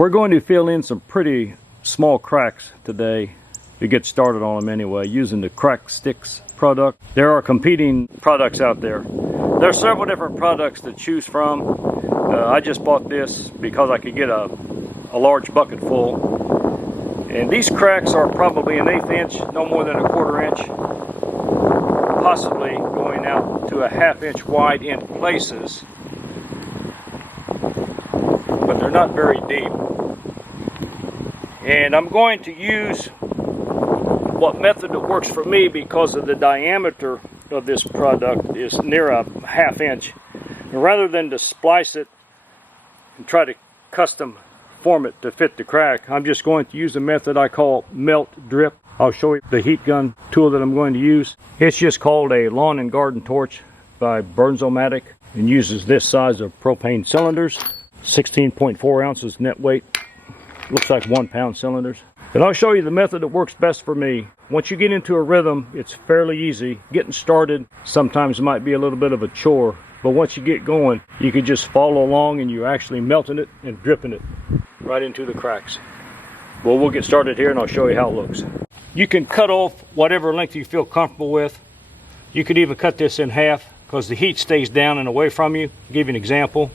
We're going to fill in some pretty small cracks today to get started on them anyway, using the Crack Sticks product. There are competing products out there. There are several different products to choose from. I just bought this because I could get a large bucket full. And these cracks are probably an 1/8 inch, no more than a 1/4 inch, possibly going out to a 1/2 inch wide in places, but they're not very deep. And I'm going to use what method that works for me because of the diameter of this product is near a 1/2 inch. And rather than to splice it and try to custom form it to fit the crack, I'm just going to use a method I call melt drip. I'll show you the heat gun tool that I'm going to use. It's just called a lawn and garden torch by Burnzomatic and uses this size of propane cylinders, 16.4 ounces net weight. Looks like 1 pound cylinders. But I'll show you the method that works best for me. Once you get into a rhythm, it's fairly easy. Getting started sometimes might be a little bit of a chore, but once you get going, you can just follow along and you're actually melting it and dripping it right into the cracks. Well, we'll get started here and I'll show you how it looks. You can cut off whatever length you feel comfortable with. You could even cut this in half because the heat stays down and away from you. I'll give you an example.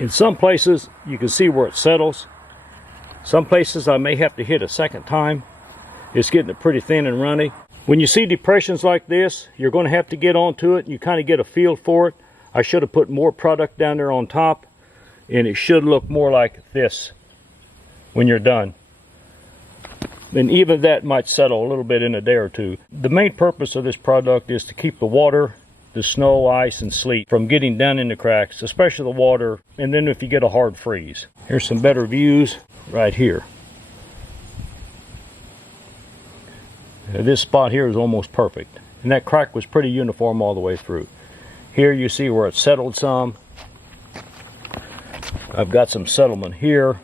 In some places, you can see where it settles. Some places I may have to hit a second time. It's getting it pretty thin and runny. When you see depressions like this, you're going to have to get onto it and you kind of get a feel for it. I should have put more product down there on top, and it should look more like this when you're done. And even that might settle a little bit in a day or two. The main purpose of this product is to keep the water, the snow, ice, and sleet from getting down in the cracks, especially the water, and then if you get a hard freeze. Here's some better views right here. This spot here is almost perfect, and that crack was pretty uniform all the way through. Here you see where it settled some. I've got some settlement here,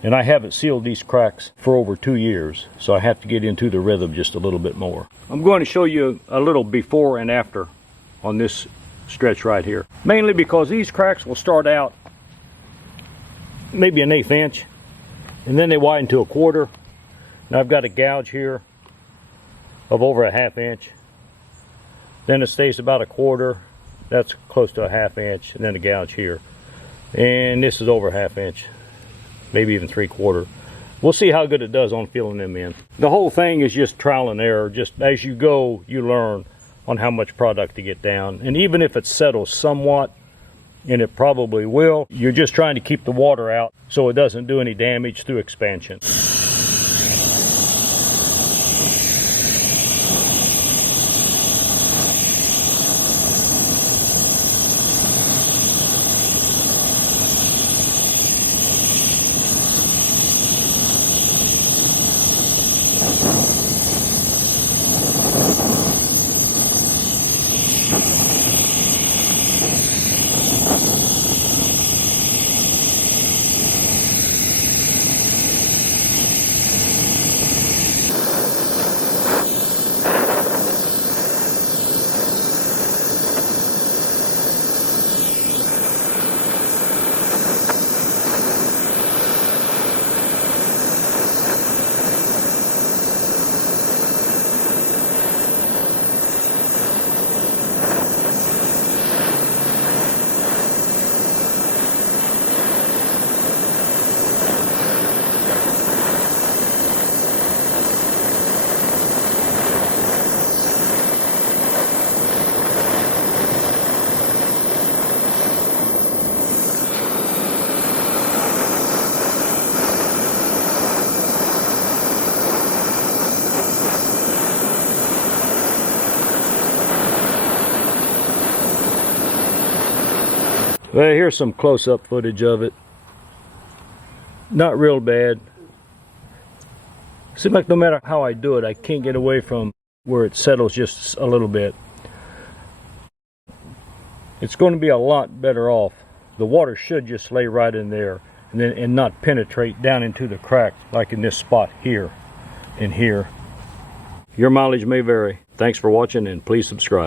and I haven't sealed these cracks for over 2 years, so I have to get into the rhythm just a little bit more. I'm going to show you a little before and after on this stretch right here, mainly because these cracks will start out maybe an 1/8 inch and then they widen to a 1/4. Now I've got a gouge here of over a 1/2 inch, then it stays about a 1/4, that's close to a 1/2 inch, and then a gouge here, and this is over a 1/2 inch, maybe even 3/4. We'll see how good it does on filling them in. The whole thing is just trial and error. Just as you go, you learn on how much product to get down. And even if it settles somewhat, and it probably will, you're just trying to keep the water out so it doesn't do any damage through expansion. Well, here's some close-up footage of it. Not real bad. Seems like no matter how I do it, I can't get away from where it settles just a little bit. It's going to be a lot better off. The water should just lay right in there and not penetrate down into the crack like in this spot here and here. Your mileage may vary. Thanks for watching, and please subscribe.